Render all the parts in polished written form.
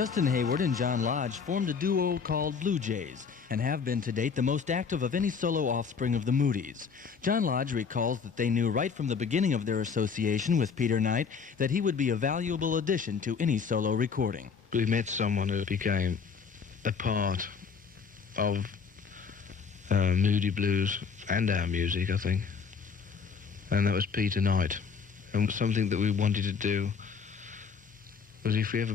Justin Hayward and John Lodge formed a duo called Blue Jays and have been to date the most active of any solo offspring of the Moody's. John Lodge recalls that they knew right from the beginning of their association with Peter Knight that he would be a valuable addition to any solo recording. We met someone who became a part of Moody Blues and our music, I think, and that was Peter Knight. And something that we wanted to do was, if we ever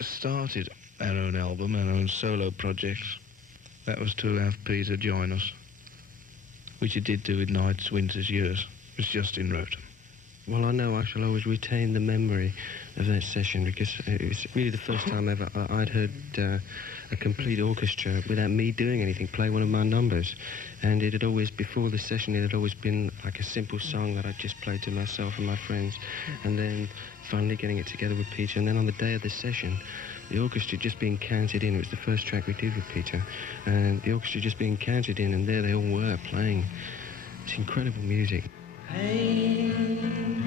started our own album, our own solo projects, that was to have Peter join us, which he did do with Nights, Winters, Years, which Justin wrote. Well, I know I shall always retain the memory of that session, because it was really the first time ever I'd heard a complete orchestra without me doing anything play one of my numbers. And it had always, before the session, it had always been like a simple song that I just played to myself and my friends. And then finally getting it together with Peter. And then on the day of the session, the orchestra just being counted in. It was the first track we did with Peter. And the orchestra just being counted in, and there they all were playing. It's incredible music. Pain,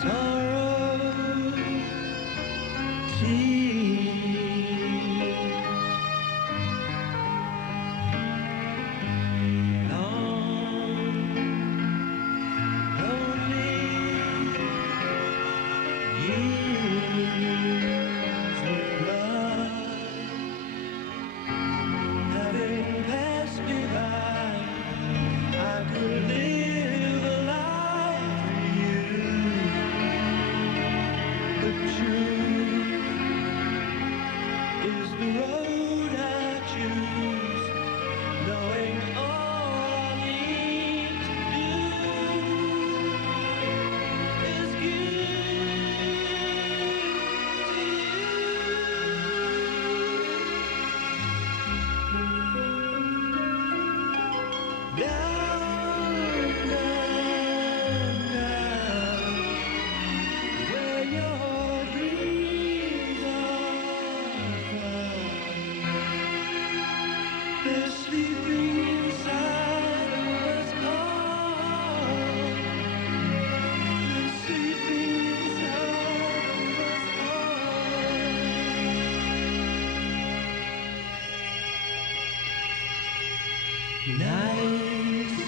sorrow, tears, long, lonely years of love, having passed me by, I could live a life for you. The truth is the road I choose, knowing all I need to do is give to you. Down, where your dreams are found, they're sleeping inside of us all. They're sleeping inside of us all. Nights,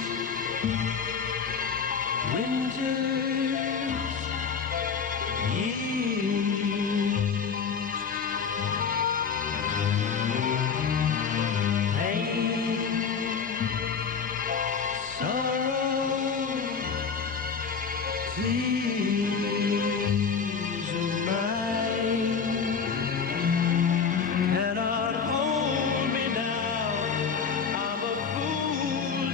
winters, years, pain, sorrow, tears of mine cannot hold me now. I'm a fool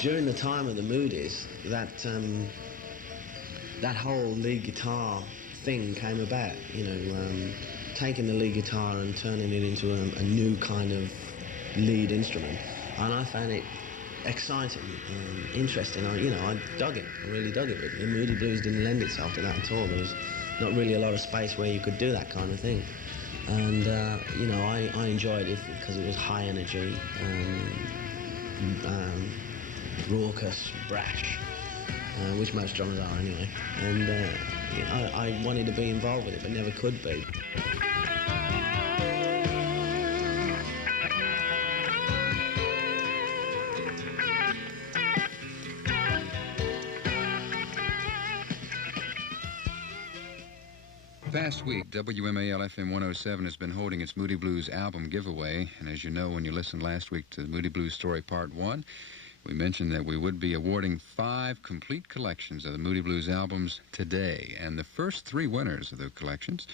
During the time of the Moodies, that whole lead guitar thing came about, you know, taking the lead guitar and turning it into a new kind of lead instrument. And I found it exciting, interesting. I dug it. I really dug it. The Moody Blues didn't lend itself to that at all. There was not really a lot of space where you could do that kind of thing. And, I enjoyed it because it was high energy, raucous, brash, which most drummers are anyway. And I wanted to be involved with it, but never could be. Past week, WMAL-FM 107 has been holding its Moody Blues album giveaway, and as you know, when you listened last week to the Moody Blues Story Part 1, we mentioned that we would be awarding 5 complete collections of the Moody Blues albums today, and the first 3 winners of the collections,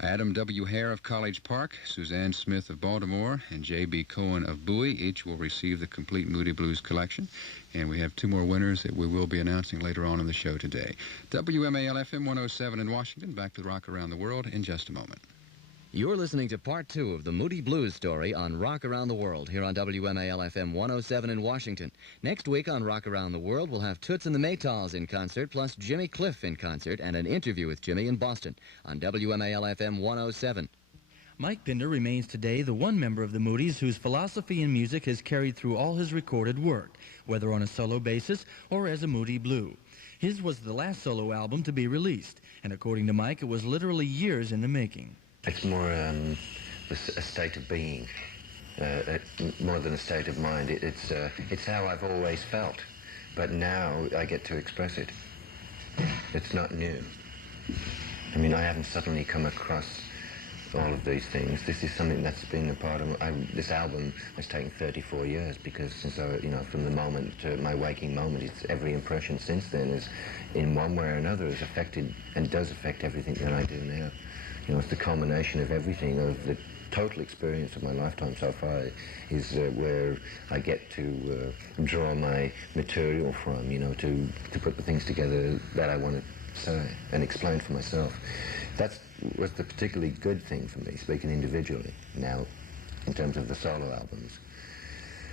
Adam W. Hare of College Park, Suzanne Smith of Baltimore, and J.B. Cohen of Bowie, each will receive the complete Moody Blues collection. And we have 2 more winners that we will be announcing later on in the show today. WMAL-FM 107 in Washington. Back to Rock Around the World in just a moment. You're listening to Part 2 of the Moody Blues story on Rock Around the World here on WMAL-FM 107 in Washington. Next week on Rock Around the World, we'll have Toots and the Maytals in concert, plus Jimmy Cliff in concert, and an interview with Jimmy in Boston on WMAL-FM 107. Mike Pinder remains today the one member of the Moodies whose philosophy in music has carried through all his recorded work, whether on a solo basis or as a Moody Blue. His was the last solo album to be released, and according to Mike, it was literally years in the making. It's more a state of being, more than a state of mind. It's how I've always felt, but now I get to express it. It's not new. I mean, I haven't suddenly come across all of these things. This is something that's been a part of this album has taken 34 years because since from the moment to my waking moment, it's every impression since then is in one way or another has affected and does affect everything that I do now. You know, it's the culmination of everything, of the total experience of my lifetime so far is where I get to draw my material from, you know, to put the things together that I want to say and explain for myself. That was the particularly good thing for me, speaking individually. Now, in terms of the solo albums,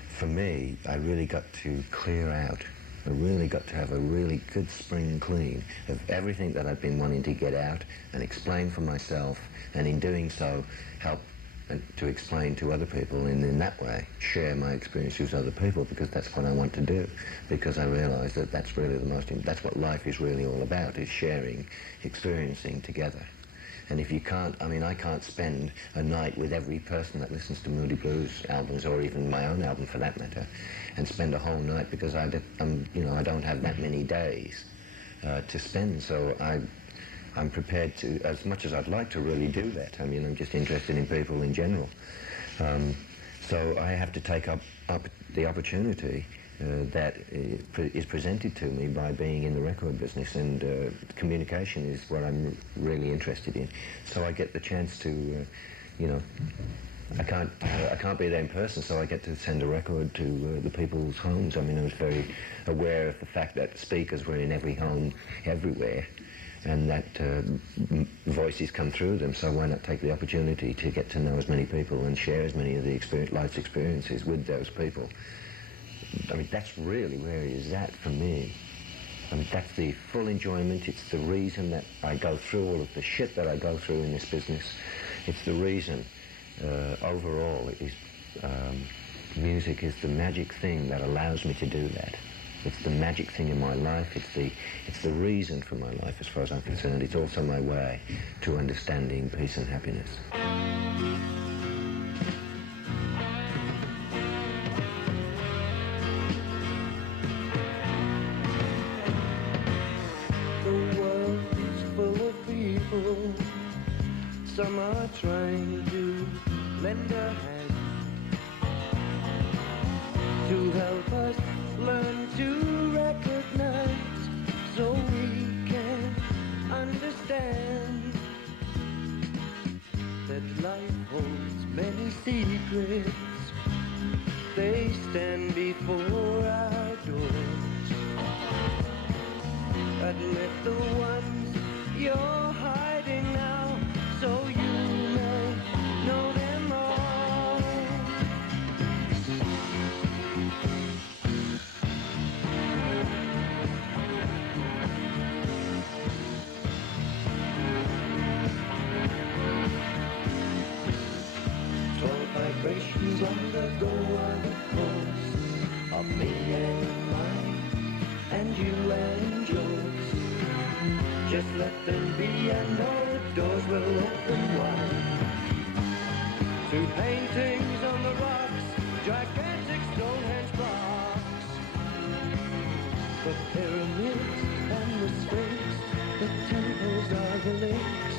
for me, I really got to clear out. I really got to have a really good spring clean of everything that I've been wanting to get out and explain for myself, and in doing so, help to explain to other people, and in that way, share my experience with other people, because that's what I want to do, because I realize that that's really that's what life is really all about, is sharing, experiencing together. And if you can't, I mean, I can't spend a night with every person that listens to Moody Blues albums, or even my own album for that matter, and spend a whole night, because I don't have that many days to spend. So I'm prepared to, as much as I'd like to really do that. I mean, I'm just interested in people in general. So I have to take up the opportunity that is presented to me by being in the record business, and communication is what I'm really interested in. So I get the chance to, I can't be there in person, so I get to send a record to the people's homes. I mean, I was very aware of the fact that speakers were in every home, everywhere, and that voices come through them, so why not take the opportunity to get to know as many people and share as many of the life's experiences with those people. I mean, that's really where it is at for me. I mean, that's the full enjoyment. It's the reason that I go through all of the shit that I go through in this business. It's the reason, overall, music is the magic thing that allows me to do that. It's the magic thing in my life. It's the reason for my life, as far as I'm concerned. It's also my way to understanding peace and happiness. Some are trying to lend a hand to help us learn to recognize, so we can understand that life holds many secrets. They stand before our doors. Admit the ones you're hiding now, so you may know them all. Vibrations on the go are the course of me and mine, and you and yours. Just let them be, and all the doors will open wide. To paintings on the rocks, gigantic Stonehenge blocks, the pyramids and the Sphinx, the temples are the links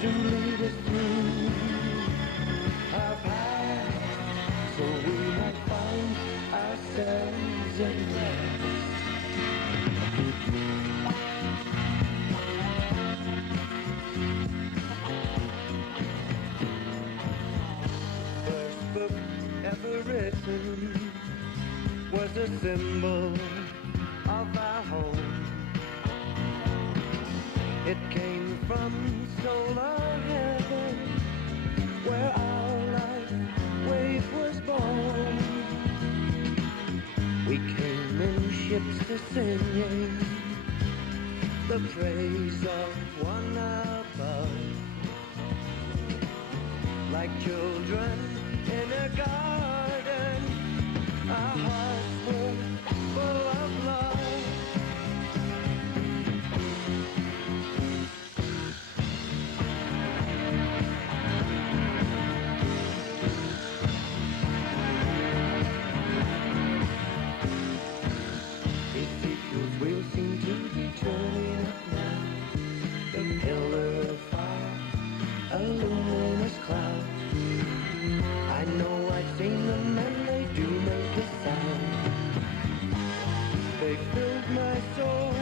to lead us through our path, so we might find ourselves at rest. First book ever written was a symbol of our home. It came from solar heaven, where our life wave was born. We came in ships to singing the praise of one above, like children in a garden. Our hearts were full of love. Ezekiel's wheels seem to be turning up now. The pillar of fire, a luminous cloud. I know I've seen them and they do make a sound. They filled my soul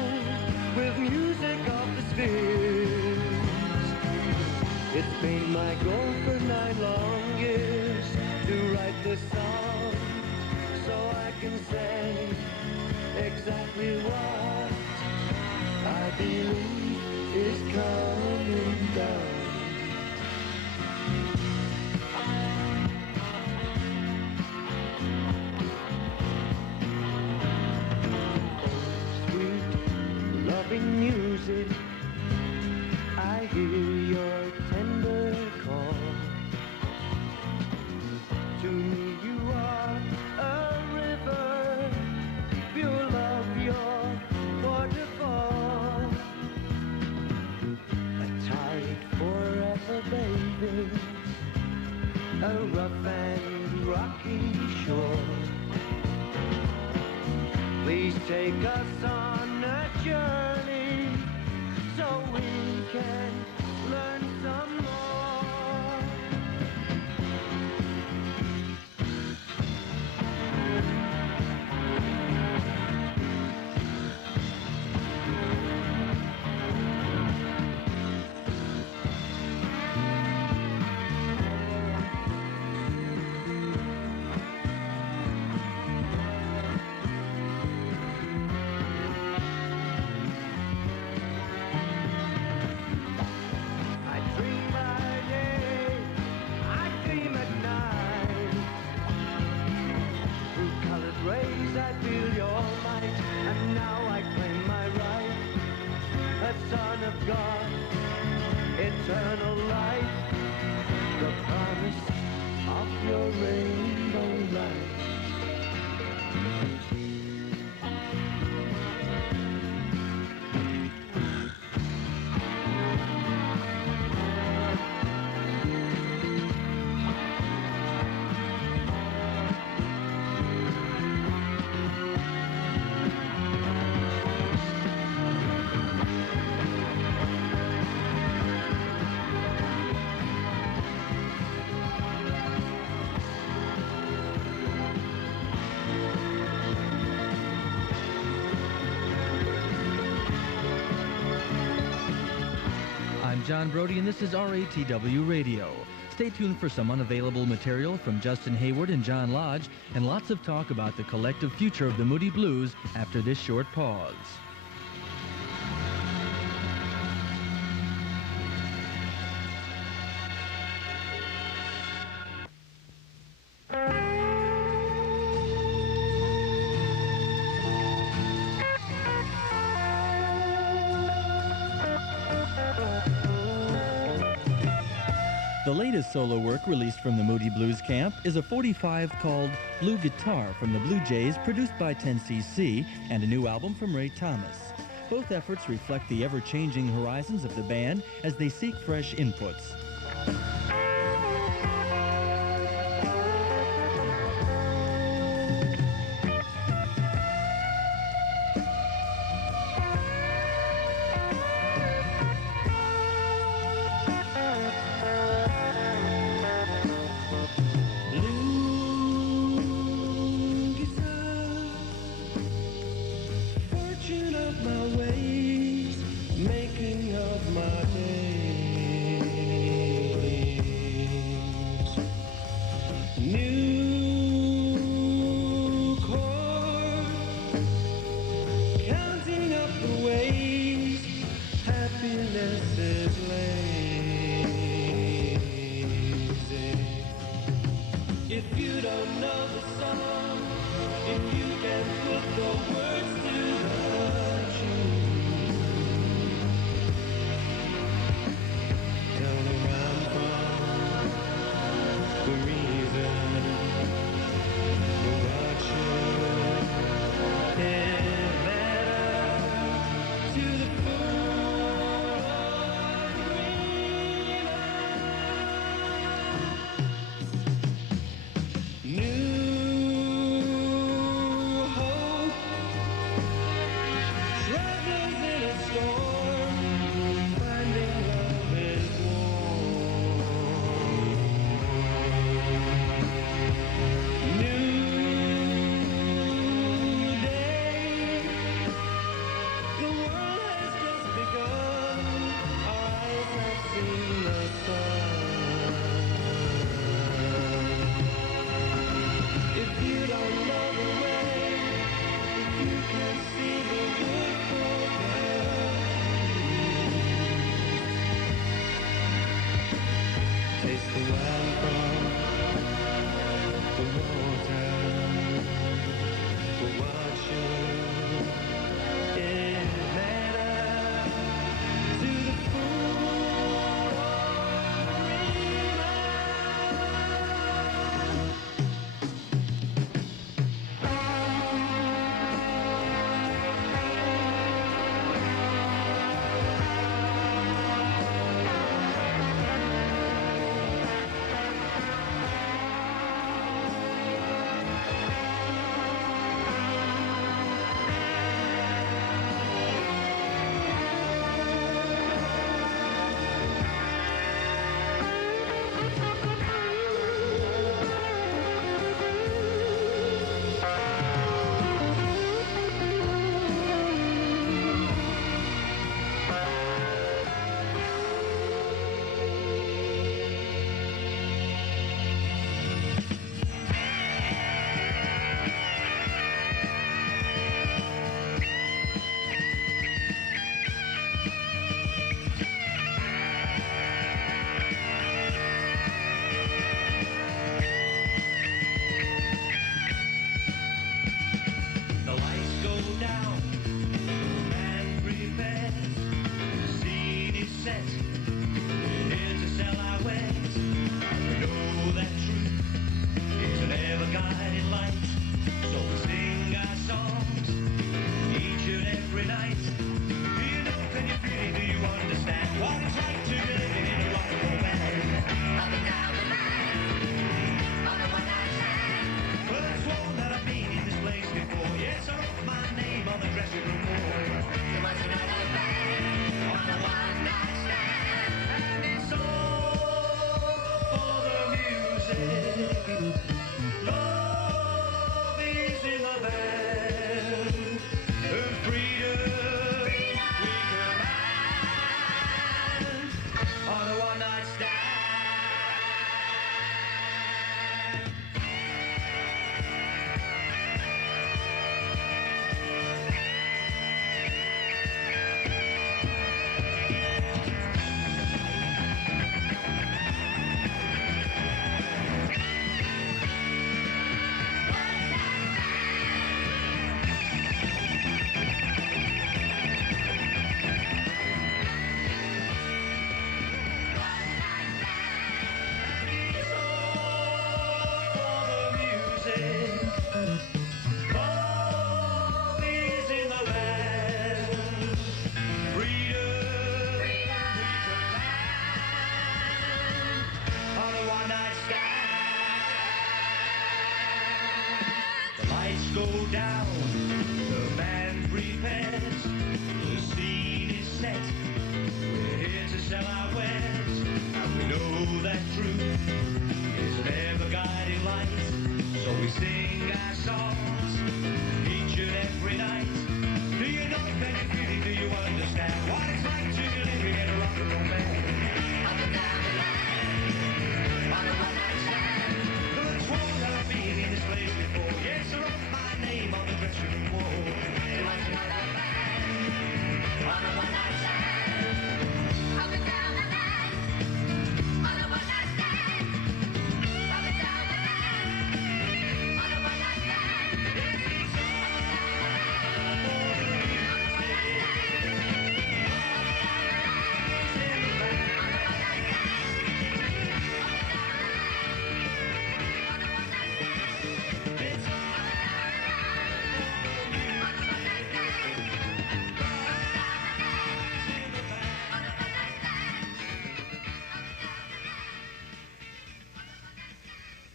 with music of the spheres. It's been my goal for 9 long years to write this song, so I can say exactly what I believe is coming down. Sweet, loving music, I hear your tender call. To me you are a river, pure love, your waterfall. A tide forever bathing a rough and rocky shore. Please take us on a journey so we can learn some more. Rays, I feel your might, and now I claim my right, a son of God, eternal life, the promise of your rainbow light. I'm John Brody, and this is RATW Radio. Stay tuned for some unavailable material from Justin Hayward and John Lodge, and lots of talk about the collective future of the Moody Blues after this short pause. The latest solo work released from the Moody Blues camp is a 45 called Blue Guitar from the Blue Jays, produced by 10cc, and a new album from Ray Thomas. Both efforts reflect the ever-changing horizons of the band as they seek fresh inputs.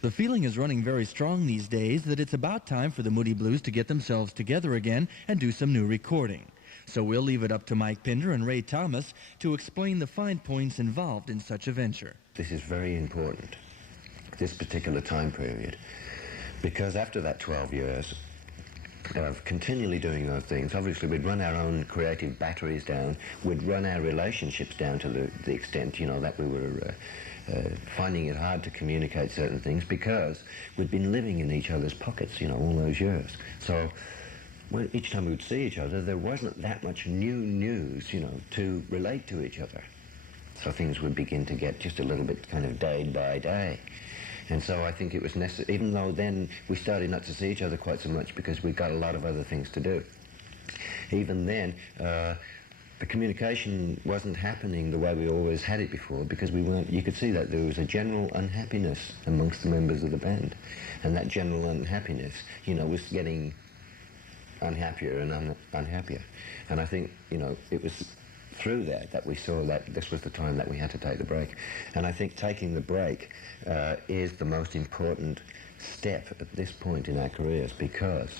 The feeling is running very strong these days that it's about time for the Moody Blues to get themselves together again and do some new recording. So we'll leave it up to Mike Pinder and Ray Thomas to explain the fine points involved in such a venture. This is very important, this particular time period, because after that 12 years of continually doing those things, obviously we'd run our own creative batteries down, we'd run our relationships down to the extent, you know, that we were finding it hard to communicate certain things because we'd been living in each other's pockets, you know, all those years. So each time we'd see each other, there wasn't that much new news, you know, to relate to each other. So things would begin to get just a little bit kind of day by day. And so I think it was necessary, even though then we started not to see each other quite so much because we got a lot of other things to do. Even then, the communication wasn't happening the way we always had it before because we weren't, you could see that there was a general unhappiness amongst the members of the band. And that general unhappiness, you know, was getting unhappier and unhappier. And I think, you know, it was through that we saw that this was the time that we had to take the break. And I think taking the break is the most important step at this point in our careers because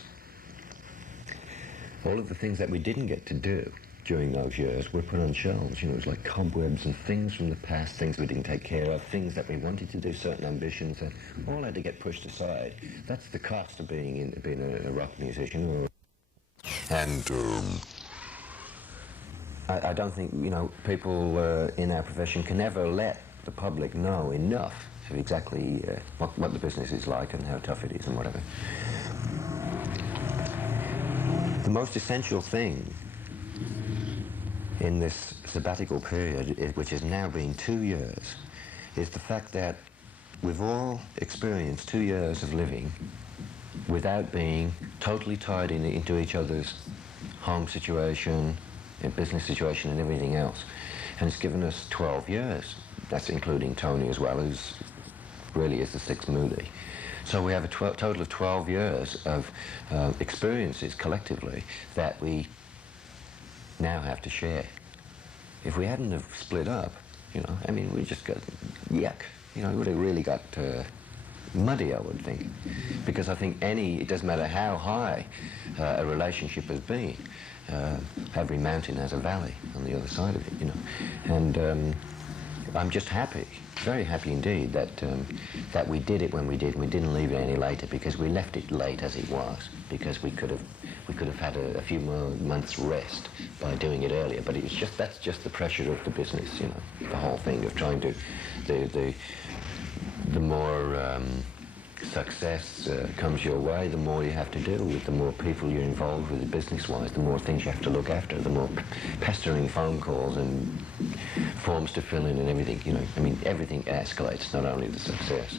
all of the things that we didn't get to do during those years were put on shelves. You know, it was like cobwebs and things from the past, things we didn't take care of, things that we wanted to do, certain ambitions that all had to get pushed aside. That's the cost of being a rock musician. And I don't think, you know, people in our profession can ever let the public know enough of exactly what the business is like and how tough it is and whatever. The most essential thing in this sabbatical period, which has now been 2 years, is the fact that we've all experienced 2 years of living without being totally tied into each other's home situation, business situation and everything else. And it's given us 12 years. That's including Tony as well, who's really is the sixth Moody. So we have a total of 12 years of experiences collectively that we now have to share. If we hadn't have split up, you know, I mean, we just got yuck. You know, it would have really got muddy, I would think. Because I think it doesn't matter how high a relationship has been, every mountain has a valley on the other side of it, you know. And I'm just happy, very happy indeed, that we did it when we did, and we didn't leave it any later, because we left it late as it was, because we could have had a few more months rest by doing it earlier. But that's just the pressure of the business, you know, the whole thing of trying to the more success comes your way, the more you have to deal with, the more people you're involved with business-wise, the more things you have to look after, the more pestering phone calls and forms to fill in and everything, you know. I mean, everything escalates, not only the success.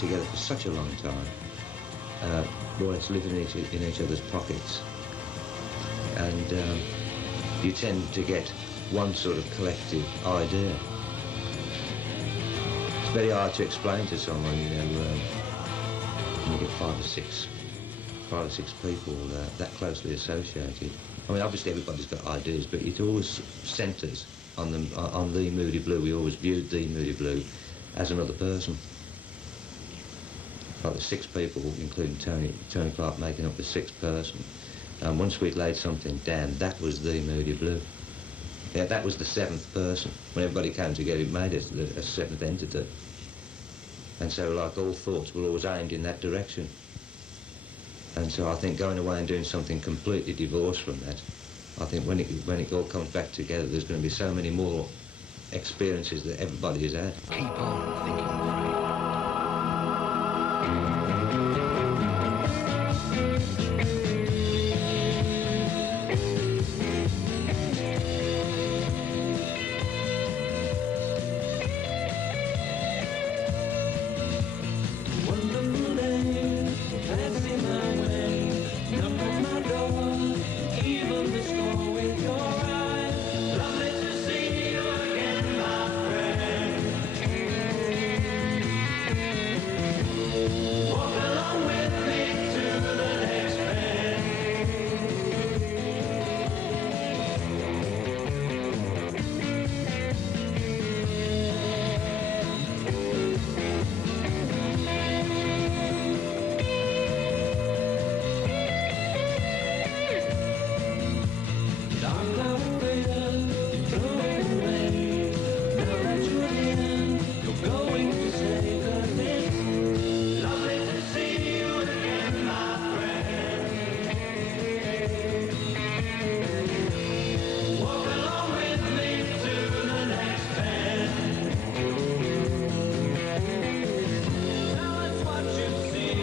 together for such a long time, more or less living in each other's pockets, and you tend to get one sort of collective idea. It's very hard to explain to someone, you know, when you get five or six people that closely associated. I mean, obviously everybody's got ideas, but it always centres on the Moody Blue. We always viewed the Moody Blue as another person. Like the six people, including Tony Clark, making up the sixth person. And once we'd laid something down, that was the Moody Blue. Yeah, that was the seventh person. When everybody came together, it made it a seventh entity. And so, like, all thoughts were always aimed in that direction. And so I think going away and doing something completely divorced from that, I think when it all comes back together, there's going to be so many more experiences that everybody has had. Keep on thinking free. Wonderful day, passing my way, knock on my door, even the score with your eyes. Lovely to see you again, my friend. Walk along with me to the next bend. Dark cloud of freedom, blowing away. Now that you're here, you're going to say goodnight. Lovely to see you again, my friend. Walk along with me to the next bend. Now it's what you see.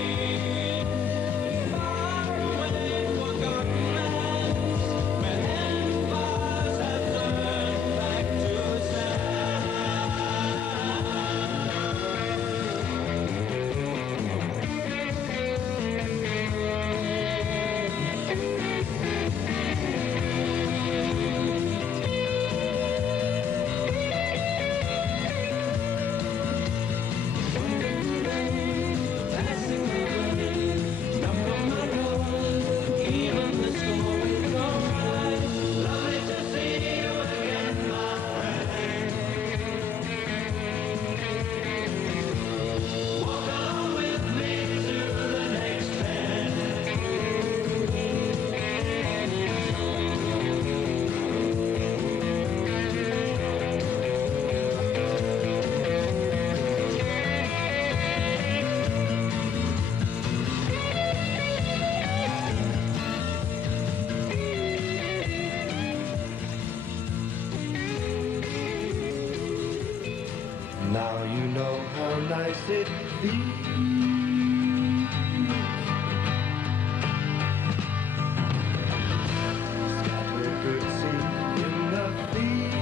Far away, forgotten lands, where empires have turned back to sand. Wonderful day, passing away, knock on my door, even the score with your eyes. Lovely to see you again, my friend. Walk along with me to the next bend. Now you know how nice it feels. Scattered good seed in the field.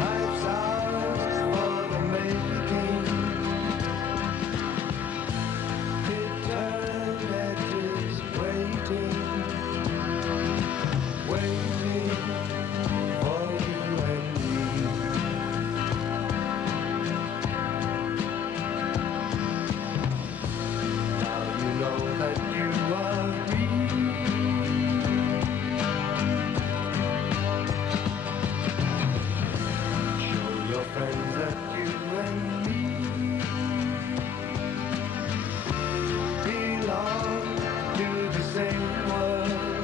Life's ours for the making. Bitter edges waiting for you and me. Now you know that you are real. Show your friends that you and me belong to the same world.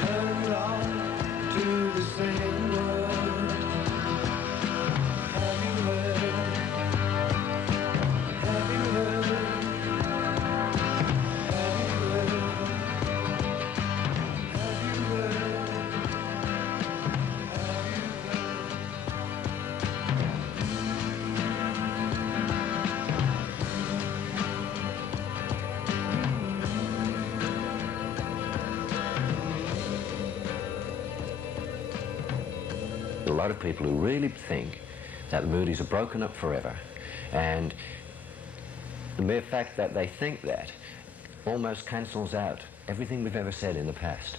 Turned on to the same world. Have you heard? Have you heard? Have you heard? Have you heard? A lot of people who really think that the Moody's are broken up forever. And the mere fact that they think that almost cancels out everything we've ever said in the past.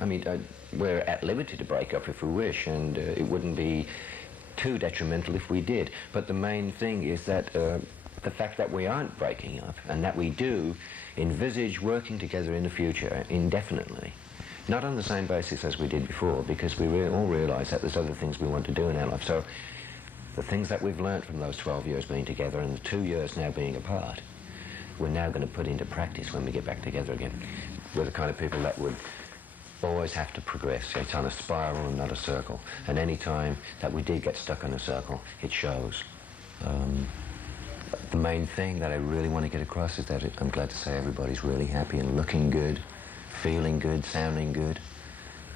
I mean, we're at liberty to break up if we wish, and it wouldn't be too detrimental if we did. But the main thing is that the fact that we aren't breaking up, and that we do envisage working together in the future indefinitely, not on the same basis as we did before, because we all realize that there's other things we want to do in our life. So the things that we've learned from those 12 years being together and the 2 years now being apart, we're now going to put into practice when we get back together again. We're the kind of people that would always have to progress. It's on a spiral and not a circle. And any time that we did get stuck on a circle, it shows. The main thing that I really want to get across is that I'm glad to say everybody's really happy and looking good, feeling good, sounding good.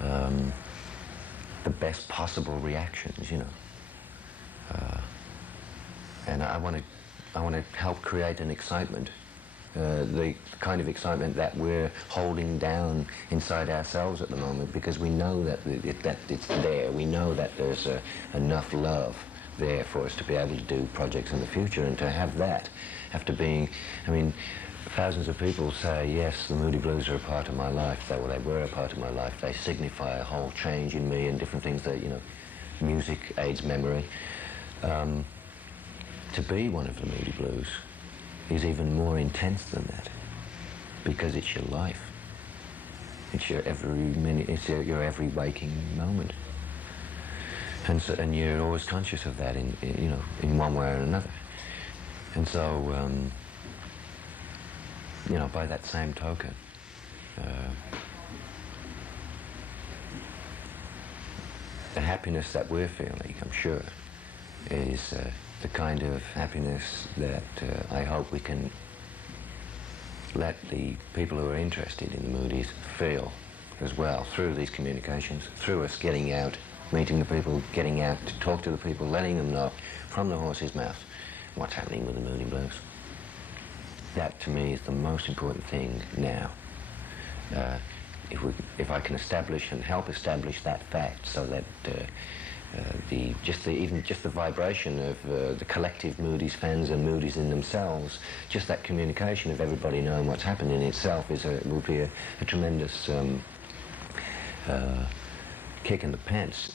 The best possible reactions, you know. And I want to help create an excitement, the kind of excitement that we're holding down inside ourselves at the moment, because we know that it's there. We know that there's enough love there for us to be able to do projects in the future, and to have that after being, I mean, thousands of people say, yes, the Moody Blues are a part of my life. They were a part of my life. They signify a whole change in me and different things that, you know, music aids memory. To be one of the Moody Blues is even more intense than that, because it's your life. It's your every minute, it's your every waking moment. And so, and you're always conscious of that in you know, in one way or another. And so, you know, by that same token, the happiness that we're feeling, I'm sure, is the kind of happiness that I hope we can let the people who are interested in the Moody's feel as well, through these communications, through us getting out, meeting the people, getting out to talk to the people, letting them know from the horse's mouth what's happening with the Moody Blues. That, to me, is the most important thing now. If I can establish and help establish that fact, so that even just the vibration of the collective Moody's fans and Moody's in themselves, just that communication of everybody knowing what's happening in itself will be a tremendous kick in the pants.